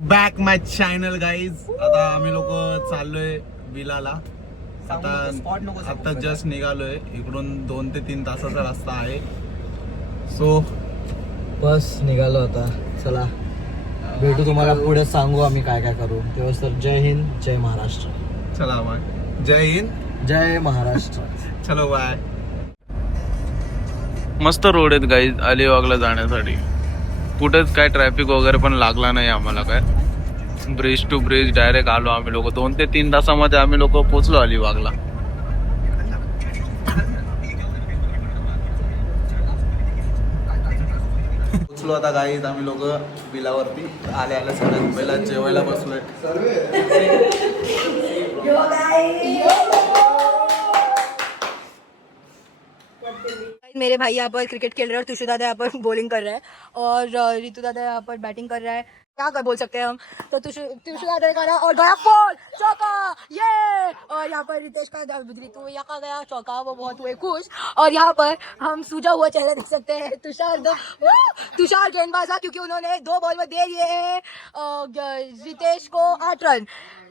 Back माय channel guys. आता आम्ही लोक चाललोय विलाला. आता जस्ट निघालोय इकडून 2 ते 3 तासाचा रस्ता आहे. सो बस निघालो आता. चला भेटू तुम्हाला पुढे, सांगू आम्ही काय काय करू. तेव्हा तर जय हिंद जय महाराष्ट्र. चला बाय. जय हिंद जय महाराष्ट्र. चलो बाय. मस्त रोड आहेत गाईज अलिबागला जाण्यासाठी. कुठेच काय ट्रॅफिक वगैरे पण लागला नाही आम्हाला. काय ब्रिज टू ब्रिज डायरेक्ट आलो आम्ही लोक. 2 ते 3 तासामध्ये आम्ही लोक पोचलो अलिबागला. पोचलो आता गाईज आम्ही लोक विलावरती. आले सगळ्यात पहिला जेवायला बसलोय. मेरे भाई यहाँ पर क्रिकेट खेल रहे हैं और तुषु दादा यहाँ पर बॉलिंग कर रहा है और रितु दादा यहाँ पर बैटिंग कर रहा है. क्या कर बोल सकते हैं हम. तो तुषु दादा ने करा और गया बॉल चौका ये. और यहाँ पर रितेश का रितु यहाँ का गया चौका. वो बहुत हुए खुश. और यहाँ पर हम सूजा हुआ चेहरा देख सकते हैं. तुषार गेंदबाज था क्योंकि उन्होंने 2 बॉल में दे दिए हैं रितेश को 8 रन.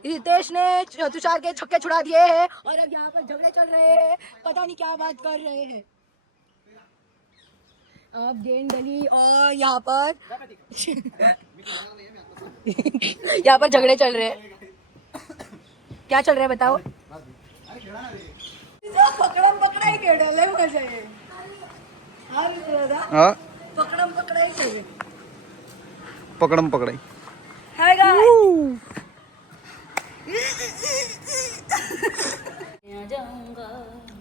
रितेश ने तुषार के छक्के छुड़ा दिए हैं और अब यहाँ पर झगड़े चल रहे हैं. पता नहीं क्या बात कर रहे हैं. अब गेंद डली और यहाँ पर यहाँ पर झगड़े चल रहे हैं. क्या चल रहा है बताओ. पकड़म पकड़ाई खेळायला मजा आहे. पकड़म पकड़ाई खेळ. पकडम पकडाई. हाय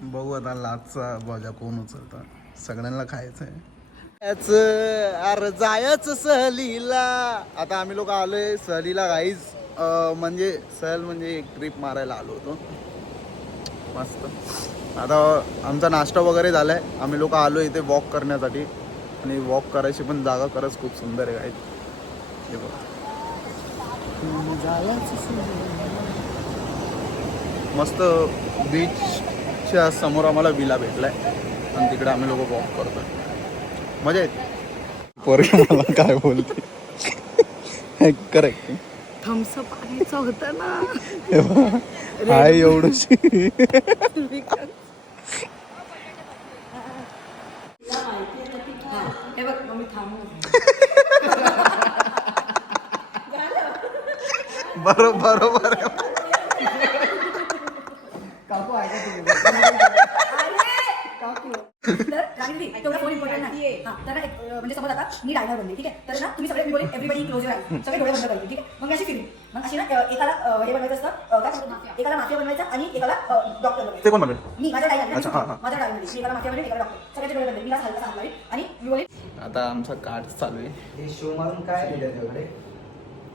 बघू आता लाचचा बाजा कोण उचलता. सगळ्यांना खायचं आहे. अरे जायच सहलीला. आता आम्ही लोक आलोय सहलीला गाईज. म्हणजे सहल म्हणजे एक ट्रिप मारायला आलो होतो. मस्त. आता आमचा नाश्ता वगैरे झालाय. आम्ही लोक आलो इथे वॉक करण्यासाठी. आणि वॉक करायची पण जागा खरंच खूप सुंदर आहे गाईज. हे बघा मस्त बीचच्या समोर आम्हाला विला भेटलाय आणि तिकडे आम्ही लोक वॉक करतोय. मजा येते. पोरगी मला काय बोलते. करेक्ट. थम्सअप आणायचं होतं ना. हाय एवढंशी. हे बघ मम्मी थांबू. बरोबर. काकू ऐका तुम्ही. तेवढा फोन इम्पॉर्टंट नाही. तर म्हणजे समज आता मी डायनर बनले ठीक आहे. तर ना तुम्ही सगळे मी बोलेन एव्हरीबडी क्लोज युअर आय. सगळे डोळे बंद करायचे ठीक आहे. मग अशी फिलिंग. मग अशी ना एकाला हे बनवायचं असतं. काय म्हणतात एकाला माफिया बनवायचं आणि एकाला डॉक्टर बनवायचं. ते कोण बनवेल. मी माझ्या डायनर माझ्या डायनर मी एकाला माफिया बनेल एकाला डॉक्टर. सगळ्याचे डोळे बंद. मी हलका सांगणार आणि मी बोलेन. आता आमचा कार्ड चालू आहे. हे शो मारून काय दिलं त्याकडे.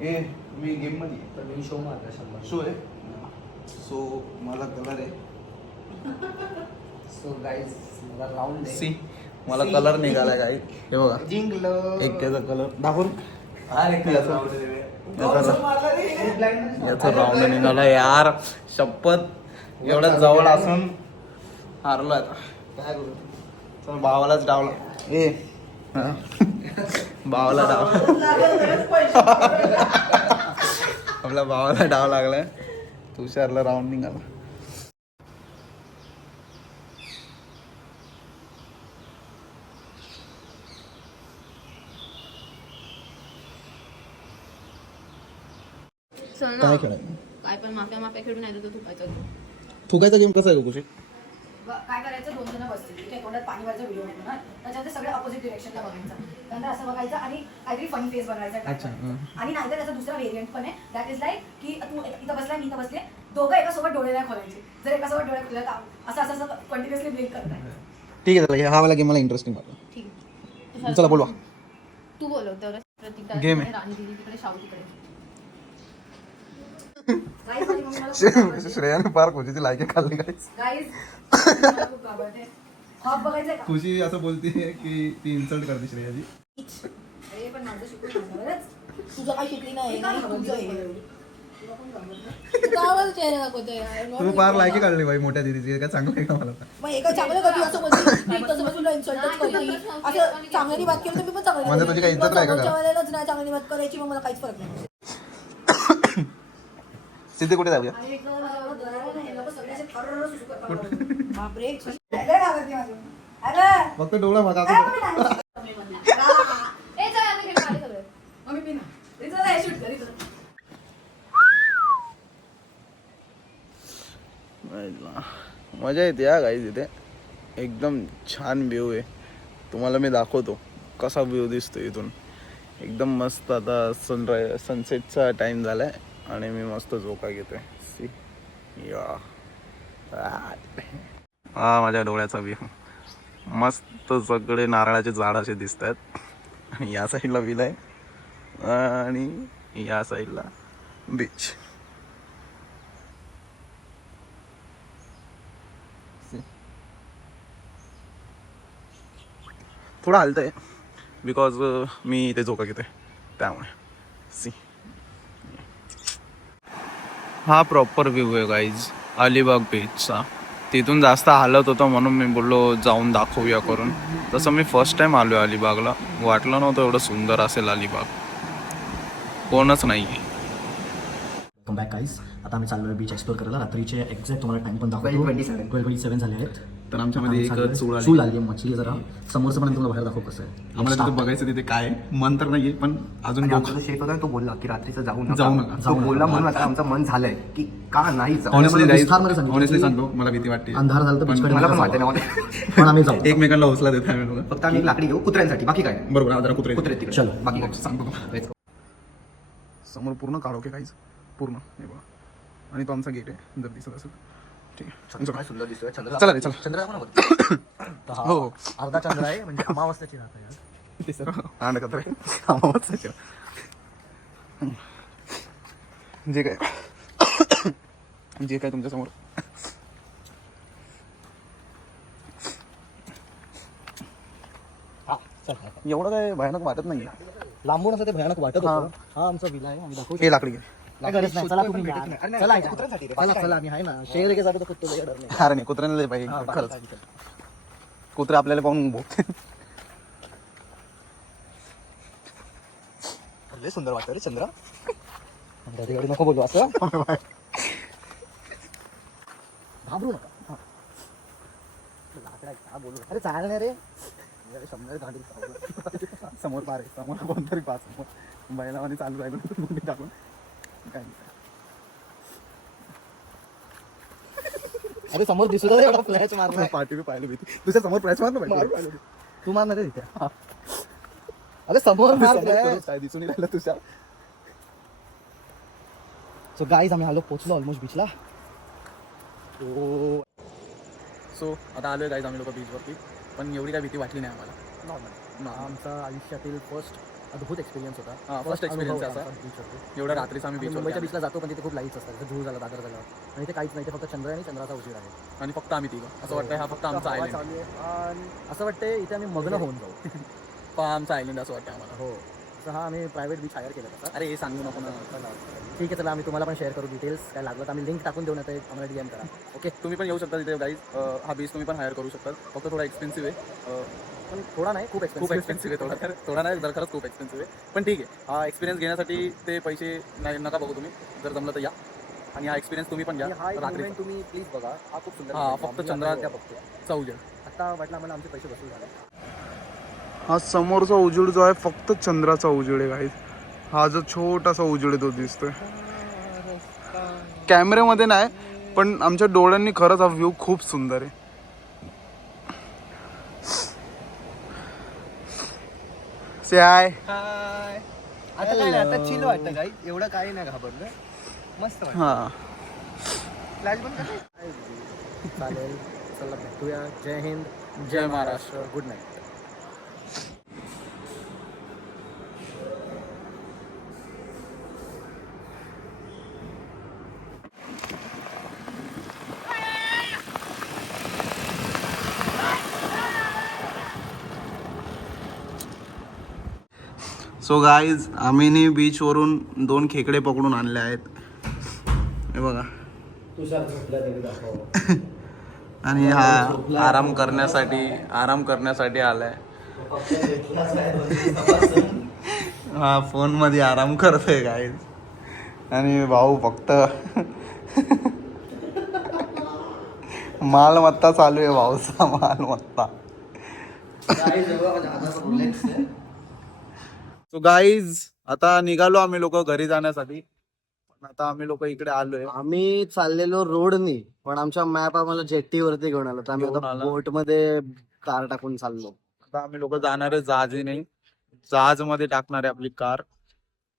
ए मी गेम मध्ये तर मी शो मारला 100. शो आहे. सो मला कलर आहे. सो गाईज मला राऊंड सी मला कलर निघाला काही. हे बघा जिंकलं. एक त्याचा कलर दाखवून. याचा राऊंड निघाला यार. शपथ एवढ्या जवळ असून हारलो आता. काय करू. चल भावालाच डावला. ए भावाला डाव. आपल्या भावाला डाव लागलाय. तुषारला राऊंड निघाला. काय खेळायचं. काय पण माफ्या खेळून नाही तर थुकायचं. थुकायचा गेम कसा आहे कुठे. काय करायचं 2 जण बसतील ठीक आहे. तोंडात पाणी भरायचा व्हिडिओ होतो ना. त्याच्यामध्ये सगळे अपोजिट डिरेक्शनला बघायचं. त्यानंतर असं बघायचं आणि काहीतरी फनी फेस बनवायचा. आणि नाहीतर त्याचा दुसरा व्हेरियंट पण आहे. दॅट इज लाईक की तू इथं बसलाय मी इथं बसले. दोघं एकासोबत डोळे नाही खोलायचे. जर एकासोबत डोळे खोलले तर असं कंटिन्युअसली ब्लिंक करताय. ठीक आहे चला. हा वाला गेम मला इंटरेस्टिंग वाटला. ठीक आहे चला बोलवा. तू बोलव तर प्रतिका Game आहे. राणी दिदी तिकडे शाहू तिकडे. श्रेयाने पार खुशीची लायकी खाल्ली काय. खुशी असं बोलते की ती इन्सल्ट करते श्रेयाची. तुझं काय शिकली नाही. तुम्ही पार लायकी काढली बाई मोठ्या दिदीची. काय चांगलं आहे का मला. मग एका चांगलं करते असं बोलते. तसं तुला इन्सल्टच करते. असं चांगली बात केली तर मी पण चांगली. म्हणजे तुझी काही इज्जत नाही का. चांगली बात करायची मग मला काहीच फरक नाही. तिथे कुठे जाऊया? बापरे फक्त डोळा बघा. ए चल आम्ही खेळू आले सगळे. मजा येते या गाईज इथे. एकदम छान व्ह्यू आहे. तुम्हाला मी दाखवतो कसा व्ह्यू दिसतो इथून. एकदम मस्त. आता सनसेटचा टाइम झालाय आणि मी मस्त झोका घेतोय. सी या हा माझ्या डोळ्याचा व्ह्यू. मस्त सगळे नारळाचे झाड असे दिसत आहेत. आणि या साईडला विल आहे आणि या साईडला बीच. थोडं हलतंय बिकॉज मी इथे झोका घेतोय त्यामुळे. सी हा प्रॉपर व्ह्यू आहे गाईज अलिबाग बीचचा. तिथून जास्त हालत होतं म्हणून मी बोललो जाऊन दाखवूया करून. तसं मी फर्स्ट टाइम आलो आहे अलिबागला. वाटलं नव्हतं एवढं सुंदर असेल अलिबाग. कोणच नाही आहे. Come back guys. आता आम्ही चाललो बीच एक्सप्लोर करायला. रात्रीचे एक्झॅक्ट तुम्हाला टाइम पण दाखवतो. 12:27 झाले आहेत. तर आमच्यामध्ये एक चूल आली आहे. मछली जरा समोरचं पण तुम्हाला बाहेर दाखव कसं आहे. आम्हाला तिथे बघायचं तिथे काय मन तर नाहीये पण अजून आमचा शेफ होता तो बोलला की रात्रीचं जाऊ जाऊ नका. तो बोलला म्हणून आता आमचं मन झालंय की का नाही जाऊ. ऑनेस्टली सांगतो मला भीती वाटते. अंधार झालं तर beachकडे मला पण नका वाटतं जाऊ. ना पण आम्ही जाऊ. एकमेकांना हौसला देतो आम्ही लोक. फक्त आम्ही एक लाकडी घेऊ कुत्र्यांसाठी बाकी काय नाही. बरोबर जरा कुत्रे कुत्रे तिकडे चलो. बाकी काय सांगतो Let's go. समोर पूर्ण काढोके काहीच पूर्ण हे बघा. आणि तो आमचा गेट आहे जर दिसत असेल. ठीक आहे काय सुंदर दिसतोय चंद्र. चला रे चला. चंद्र कोणा बोलतो? हो अर्धा चंद्र आहे म्हणजे अमावस्याची राहत आहे. जे काय जे काय तुमच्या समोर एवढं काय भयानक वाटत नाहीये. लांबून असं ते भयानक वाटत होतं. हा आमचा विला आहे. आम्ही दाखवू हे लाकडी घे. काय गरज नाही. चला तुम्ही या. चला चला आम्ही आहे ना. शेर एक साठी तर कुत्ते काही डर नाही. अरे नाही कुत्र्याला लय पाहिजे खरंच. कुत्रे आपल्याला पाहून भोगते. लय सुंदर वाटतं रे चंद्र. गाडी नको बोलू असं. घाबरू नका. अरे चालणार रे. समोर पार आहे. समोर कोणतरी पाच समोर बैलावानी चालू राहिलो टाकून काय नाही. अरे समोर दिसू दे. एवढा फ्लॅश मारणार. पार्टी बी पाहिली भीती. तुझ्या समोर प्राईस मार ना. तू मारणार रे तिथे. अरे समोर मार. काय दिसून नाही राहिलं तुझ्या. सो गाईज आम्ही आलो पोहोचलो ऑलमोस्ट बीचला. सो आता आलोय गाईज आम्ही लोक बीचवरती. पण एवढी काय भीती वाटली नाही आम्हाला. हा आमचा आयुष्यातील फर्स्ट अद्भुत एक्सपिरियन्स होता. फर्स्ट एक्सपिरियन्स असा बीचवरती. एवढ्या रात्रीचा आम्ही मुंबईच्या बीचवर बीचला जातो पण तिथे खूप लाईट्स असतात. धूळ झाला दादर झाला आणि इथे काहीच नाही. ते फक्त चंद्र आणि चंद्राचा उजेड आहे. आणि फक्त आम्ही तिघं असं वाटतं हा फक्त आमचा हवा आयलंड. चालू आहे आणि असं वाटतंय इथे आम्ही मग्न होऊन जाऊ. आमचा आयलंड असं वाटतं आम्हाला. हो तर हा आम्ही प्रायव्हेट बीच हायर केला होता. अरे हे सांगू नको ना. ठीक आहे चला आम्ही तुम्हाला पण शेअर करू डिटेल्स. काय लागलं तर आम्ही लिंक टाकून देऊ. नये आम्हाला DM करा. ओके तुम्ही पण येऊ शकता तिथे गाईज. हा बीच तुम्ही पण हायर करू शकता. फक्त थोडा एक्सपेन्सिव्ह आहे. पण थोडा नाही खूप खूप एक्सपेन्सिव्ह. एक्सपेन्सिव्ह आहे. थोडा नाही जर खरंच खूप एक्सपेन्सिव्ह आहे. पण ठीक आहे. हा एक्सपिरियन्स घेण्यासाठी ते पैसे नाही नका बघू तुम्ही. जर जमलं तर या आणि हा एक्सपिरियन्स तुम्ही पण घ्या. हा रात्री moment तुम्ही प्लीज बघा. हा खूप सुंदर हा, आहे. फक्त आम्ही चंद्रात आता बघतोय. चौजड. आता वाटलं आम्हाला आमचे पैसे वसूल झाले. हा समोरचा उजेड जो आहे फक्त चंद्राचा उजेड आहे गाईज. हा जो छोटासा उजेड तो दिसतोय कॅमेऱ्यामध्ये नाही पण आमच्या डोळ्यांनी खरंच हा व्ह्यू खूप सुंदर आहे. से हाय. आता काय नाही. आता चिल वाटतं काही एवढं काही नाही घाबरलं. मस्त वाटतं. हा फ्लॅश बंद कर. चालेल चला भेटूया. जय हिंद जय Maharashtra. Good night. So guys आम्ही बीचवरून 2 खेकडे पकडून आणले आहेत. हे बघा. आणि हा आराम करण्यासाठी आलाय. हा फोन मध्ये आराम करतोय गाईज. आणि भाऊ फक्त मालमत्ता चालू आहे भाऊचा मालमत्ता. सो गाईज आता निघालो आम्ही लोक घरी जाण्यासाठी. पण आता आम्ही लोक इकडे आलोय. आम्ही चाललेलो रोडनी, पण आमच्या मॅप आम्हाला जेट्टी वरती घेऊन आलो, तर आम्ही घेऊन आता आला. बोट मध्ये कार टाकून चाललो. आता आम्ही लोक जाणार आहे जहाजी नाही, जहाज मध्ये टाकणार आहे आपली कार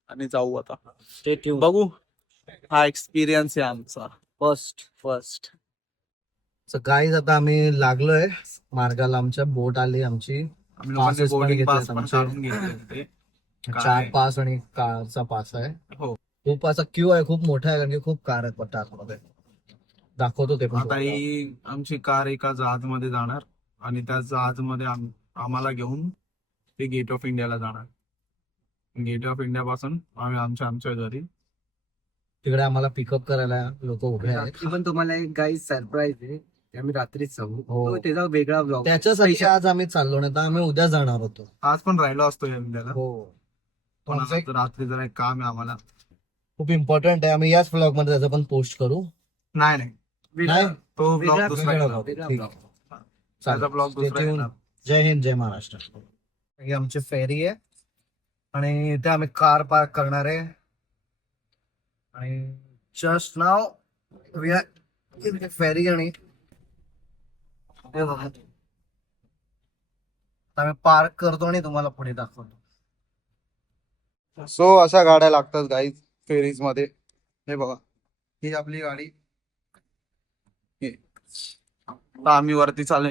आणि जाऊ आता. Stay tune. बघू, हा एक्सपिरियन्स आहे आमचा फर्स्ट सो गाईज आता आम्ही लागलोय मार्गाला. आमच्या बोट आली आमची. आम्ही लोकांनी Passes पण बोर्डिंग घेतलेत पास पण आमचे. काढून घेतले होते. 4 पास आणि कारचा पास आहे. हो. खूप असा क्यू आहे, खूप मोठा आहे, कारण की खूप कार आहेत पट्टा आतमध्ये. दाखवतो ते पण आता तुम्हाला. ही आमची कार एका जहाज मध्ये जाणार आणि त्या जहाज मध्ये आम्हाला घेऊन ते गेट ऑफ इंडियाला जाणार. गेट ऑफ इंडिया पासून आम्ही आमच्या घरी. तिकडे आम्हाला पिकअप करायला लोक उभे आहेत. रात्री पण तुम्हाला एक गाईज सरप्राईज आहे ते आम्ही रात्रीच सांगू. हो. तो त्याचा वेगळा ब्लॉग. त्याच्यासाठी आज आम्ही चाललो, नाही तर आम्ही उद्या जाणार होतो. आज पण राहिलो असतो या इंडियाला. हो. पण आमचं एक आता रात्री जरा एक काम आहे आम्हाला. खूप इम्पॉर्टंट आहे. आम्ही याच ब्लॉग मध्ये त्याचं पण पोस्ट करू. नाही नाही, तो ब्लॉग वेगळा- दुसरा वेगळा येणार. vlog. वेगळा ठीक. vlog. त्याचा चालेल. ब्लॉग Stay दुसरा tuned. येणार. जय हिंद, जय महाराष्ट्र. ही आमची फेरी आहे आणि इथे आम्ही कार पार्क करणार आहे. आणि just now we are in the ferry. आणि हे बघा, आता आम्ही पार्क करतो आणि तुम्हाला पुढे दाखवतो. सो अशा गाड्या लागतात गाईज फेरीज मध्ये. हे बघा, ही आपली गाडी. हे. आता आम्ही वरती चाललो.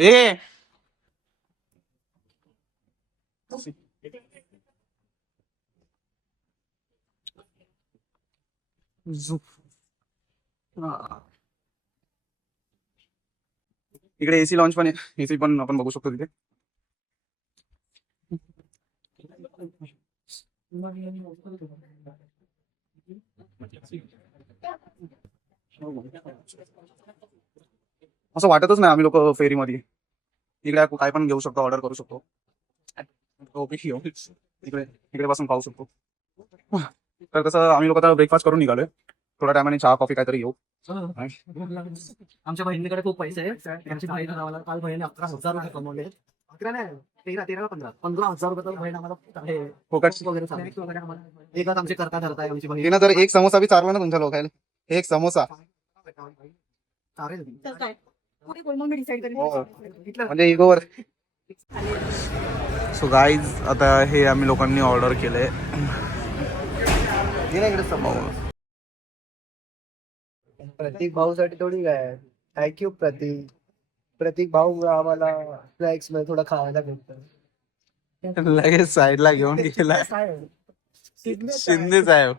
इकडे एसी लॉन्च पण आहे. एसी पण आपण बघू शकतो तिथे. असं वाटतच नाही आम्ही लोक फेरीमध्ये. इकडे काय पण घेऊ शकतो, ऑर्डर करू शकतो. इकडे इकडे पासून पाहू शकतो. तर कसं आम्ही लोक आता ब्रेकफास्ट करून निघालोय. थोड्या टायमाने चहा कॉफी काहीतरी घेऊ. आमच्या बहिणीकडे खूप पैसे आहे. त्यांची बहीण आम्हाला काल बहिणी 11,000 रुपये कमवले. 11 नाही, 13 का 15,000 रुपये तर बहीण आम्हाला हे फोकट वगैरे snacks वगैरे आम्हाला एकच आमचे करता धरताय आमची बहीण. तिनं जर एक समोसा बी चालला ना तुमच्या लोकायला, एक समोसा चालेल. म्हणजे इगोवर. सो गाईज आता हे आम्ही लोकांनी ऑर्डर केलंय. प्रतीक भाऊसाठी थोडी काय. थँक्यू प्रतीक. प्रतीक भाऊ आम्हाला स्नॅक्स मध्ये थोडं खायला भेटतं. लगेच साईडला घेऊन गेला शिंदे साहेब.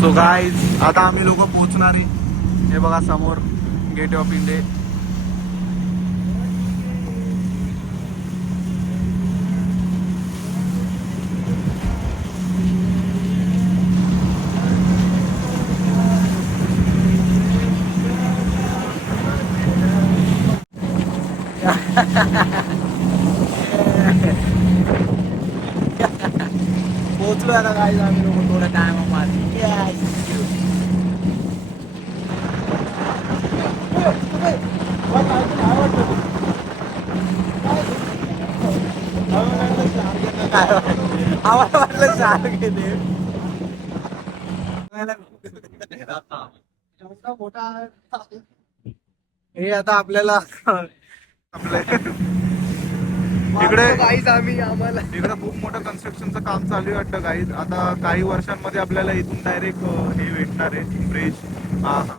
सो गाईज आता आम्ही लोक पोहोचणार आहे. हे बघा समोर गेट ऑफ इंडिया. पोहोचलो आता गाईज आम्ही लोक थोडं टाइम. आम्हाला वाटलं 4 घेते. हे आता आपल्याला इकडे गाईज आम्ही आम्हाला इकडे खूप मोठं कन्स्ट्रक्शनचं काम चालू आहे वाटतं गाईज. आता काही वर्षांमध्ये आपल्याला इथून डायरेक्ट हे भेटणार आहे ब्रिज. हा हा.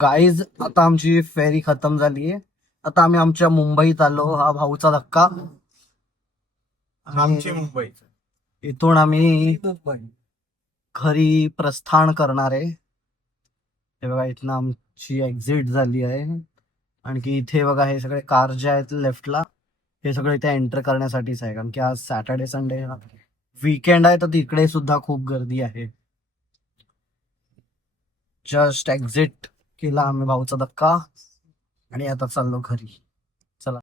गाईज आता आमची फेरी खतम झाली आहे आता आम्ही आमच्या मुंबईत आलो. हा भाऊचा धक्का. आमची मुंबई. इथून आम्ही घरी प्रस्थान करणार आहे. हे बघा इथनं आमची एक्झिट झाली आहे. आणखी इथे बघा हे सगळे कार जे आहेत लेफ्टला हे सगळे इथे एंटर करण्यासाठीच आहे, कारण की आज सॅटर्डे संडे वीकेंड आहे तर तिकडे सुद्धा खूप गर्दी आहे. जस्ट एक्झिट केला आम्ही भाऊचा धक्का आणि आता चाललो घरी.